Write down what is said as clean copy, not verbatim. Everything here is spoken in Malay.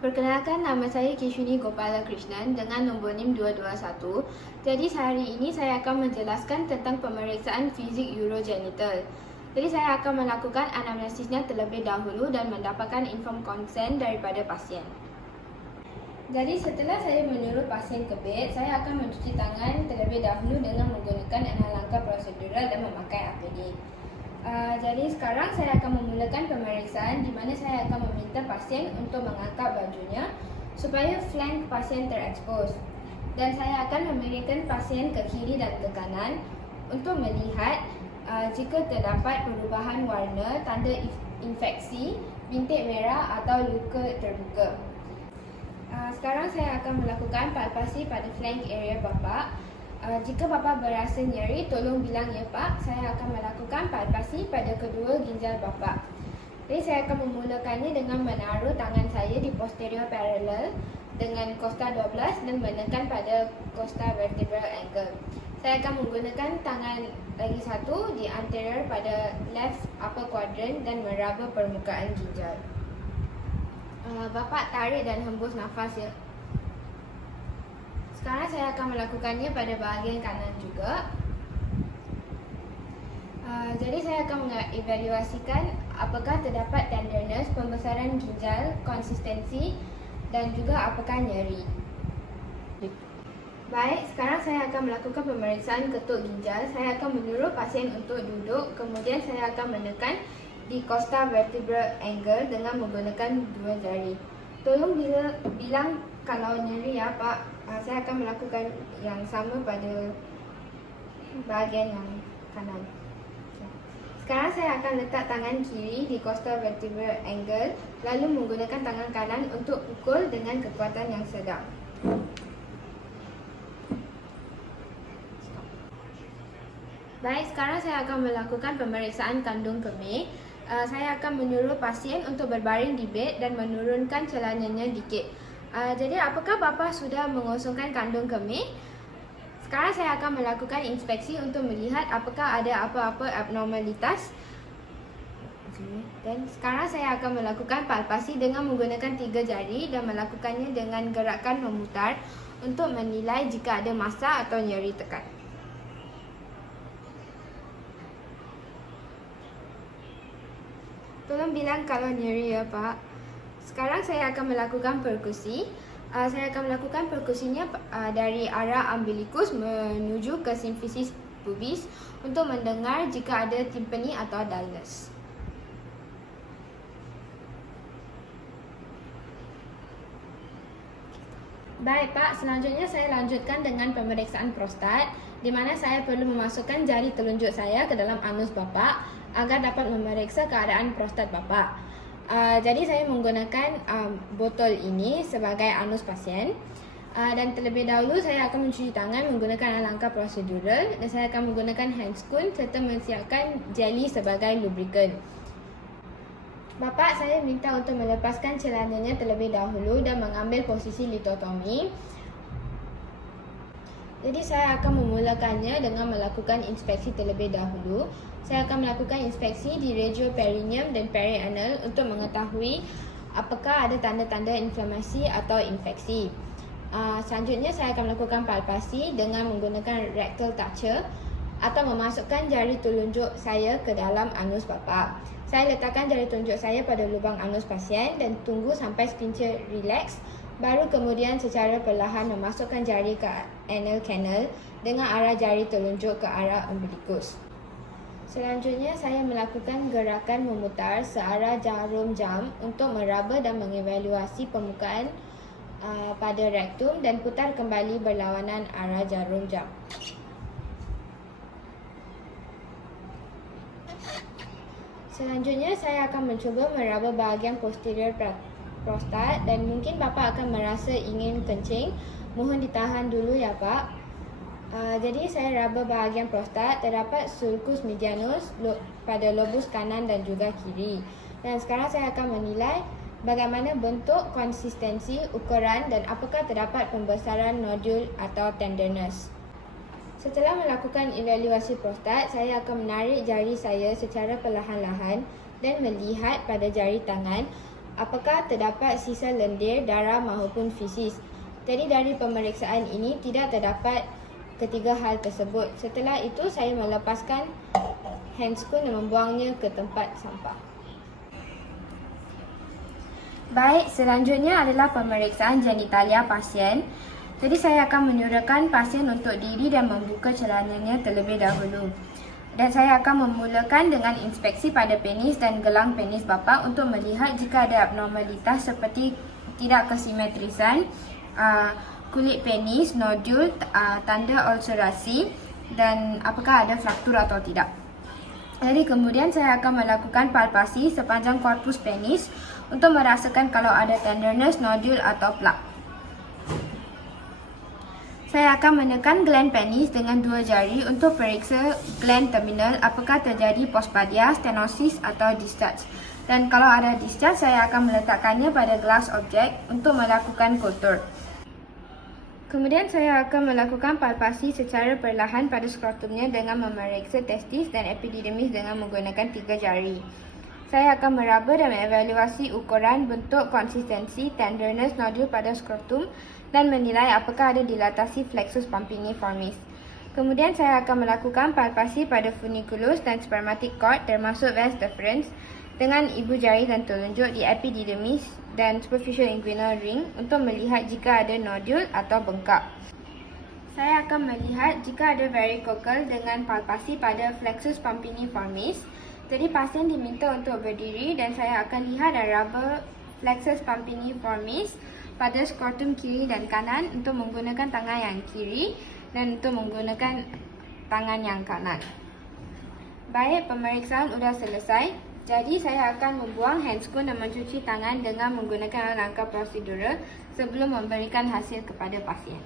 Perkenalkan, nama saya Kishuni Gopalakrishnan dengan nombor NIM 221. Jadi hari ini saya akan menjelaskan tentang pemeriksaan fizik urogenital. Jadi saya akan melakukan anamnesisnya terlebih dahulu dan mendapatkan inform consent daripada pasien. Jadi setelah saya menyuruh pasien ke bed, saya akan mencuci tangan terlebih dahulu dengan menggunakan 6 langkah prosedural dan memakai APD. Jadi sekarang saya akan memulakan pemeriksaan di mana saya akan meminta pasien untuk mengangkat bajunya supaya flank pasien terekspos. Dan saya akan memilihkan pasien ke kiri dan ke kanan untuk melihat jika terdapat perubahan warna, tanda infeksi, bintik merah atau luka terbuka. Sekarang saya akan melakukan palpasi pada flank area bapa. Jika bapa berasa nyeri, tolong bilang ya Pak. Saya akan melakukan palpasi pada kedua ginjal bapa. Jadi saya akan memulakannya dengan menaruh tangan saya di posterior parallel dengan costa 12 dan menekan pada costa vertebral angle. Saya akan menggunakan tangan lagi satu di anterior pada left upper quadrant dan meraba permukaan ginjal. Bapa tarik dan hembus nafas ya. Sekarang saya akan melakukannya pada bahagian kanan juga. Jadi saya akan mengevaluasikan apakah terdapat tenderness, pembesaran ginjal, konsistensi dan juga apakah nyeri. Baik, sekarang saya akan melakukan pemeriksaan ketuk ginjal. Saya akan menyuruh pasien untuk duduk, kemudian saya akan menekan di costa vertebral angle dengan menggunakan 2 jari. Tolong bilang kalau nyeri ya Pak. Saya akan melakukan yang sama pada bahagian yang kanan. Sekarang saya akan letak tangan kiri di costa vertebral angle, lalu menggunakan tangan kanan untuk pukul dengan kekuatan yang sedang. Baik, sekarang saya akan melakukan pemeriksaan kandung kemih. Saya akan menyuruh pasien untuk berbaring di bed dan menurunkan celananya dikit. Jadi apakah bapa sudah mengosongkan kandung kemih? Sekarang saya akan melakukan inspeksi untuk melihat apakah ada apa-apa abnormalitas. Dan sekarang saya akan melakukan palpasi dengan menggunakan 3 jari dan melakukannya dengan gerakan memutar untuk menilai jika ada masa atau nyeri tekan. Tolong bilang kalau nyeri ya Pak. Sekarang saya akan melakukan perkusi. Saya akan melakukan perkusinya dari arah umbilicus menuju ke simfisis pubis untuk mendengar jika ada timpani atau dullness. Baik Pak, selanjutnya saya lanjutkan dengan pemeriksaan prostat, di mana saya perlu memasukkan jari telunjuk saya ke dalam anus bapa agar dapat memeriksa keadaan prostat bapa. Jadi saya menggunakan botol ini sebagai anus pasien. Dan terlebih dahulu saya akan mencuci tangan menggunakan langkah prosedural dan saya akan menggunakan handscoon serta menyiapkan jeli sebagai lubricant. Bapa saya minta untuk melepaskan celananya terlebih dahulu dan mengambil posisi litotomi. Jadi saya akan memulakannya dengan melakukan inspeksi terlebih dahulu. Saya akan melakukan inspeksi di regioperineum dan perianal untuk mengetahui apakah ada tanda-tanda inflamasi atau infeksi. Selanjutnya saya akan melakukan palpasi dengan menggunakan rectal toucher atau memasukkan jari telunjuk saya ke dalam anus bapa. Saya letakkan jari telunjuk saya pada lubang anus pasien dan tunggu sampai sphincter relax. Baru kemudian secara perlahan memasukkan jari ke anal canal dengan arah jari telunjuk ke arah umbilicus. Selanjutnya saya melakukan gerakan memutar searah jarum jam untuk meraba dan mengevaluasi permukaan pada rektum dan putar kembali berlawanan arah jarum jam. Selanjutnya saya akan mencuba meraba bahagian posterior prostat dan mungkin bapa akan merasa ingin kencing. Mohon ditahan dulu ya Pak. Jadi saya raba bahagian prostat, terdapat sulcus medianus pada lobus kanan dan juga kiri. Dan sekarang saya akan menilai bagaimana bentuk, konsistensi, ukuran dan apakah terdapat pembesaran nodul atau tenderness. Setelah melakukan evaluasi prostat, saya akan menarik jari saya secara perlahan-lahan dan melihat pada jari tangan apakah terdapat sisa lendir, darah maupun fesis. Jadi dari pemeriksaan ini tidak terdapat ketiga hal tersebut. Setelah itu saya melepaskan handscoon dan membuangnya ke tempat sampah. Baik, selanjutnya adalah pemeriksaan genitalia pasien. Jadi saya akan menyuruhkan pasien untuk diri dan membuka celananya terlebih dahulu. Dan saya akan memulakan dengan inspeksi pada penis dan gelang penis bapa untuk melihat jika ada abnormalitas seperti tidak kesimetrisan, kulit penis, nodul, tanda ulcerasi dan apakah ada fraktur atau tidak. Jadi kemudian saya akan melakukan palpasi sepanjang korpus penis untuk merasakan kalau ada tenderness, nodul atau plak. Saya akan menekan gland penis dengan 2 jari untuk periksa gland terminal apakah terjadi postpadia, stenosis atau discharge. Dan kalau ada discharge, saya akan meletakkannya pada glass object untuk melakukan kultur. Kemudian saya akan melakukan palpasi secara perlahan pada skrotumnya dengan memeriksa testis dan epididymis dengan menggunakan 3 jari. Saya akan meraba dan mengevaluasi ukuran, bentuk, konsistensi, tenderness, nodul pada skrotum dan menilai apakah ada dilatasi flexus pumpiniformis. Kemudian saya akan melakukan palpasi pada funiculus dan spermatic cord termasuk vas deferens dengan ibu jari dan telunjuk di epididymis dan superficial inguinal ring untuk melihat jika ada nodul atau bengkak. Saya akan melihat jika ada varicocle dengan palpasi pada flexus pumpiniformis. Jadi pasien diminta untuk berdiri dan saya akan lihat dan raba flexus pumpiniformis pada skrotum kiri dan kanan untuk menggunakan tangan yang kiri dan untuk menggunakan tangan yang kanan. Baik, pemeriksaan sudah selesai. Jadi saya akan membuang handscoon dan mencuci tangan dengan menggunakan langkah prosedural sebelum memberikan hasil kepada pasien.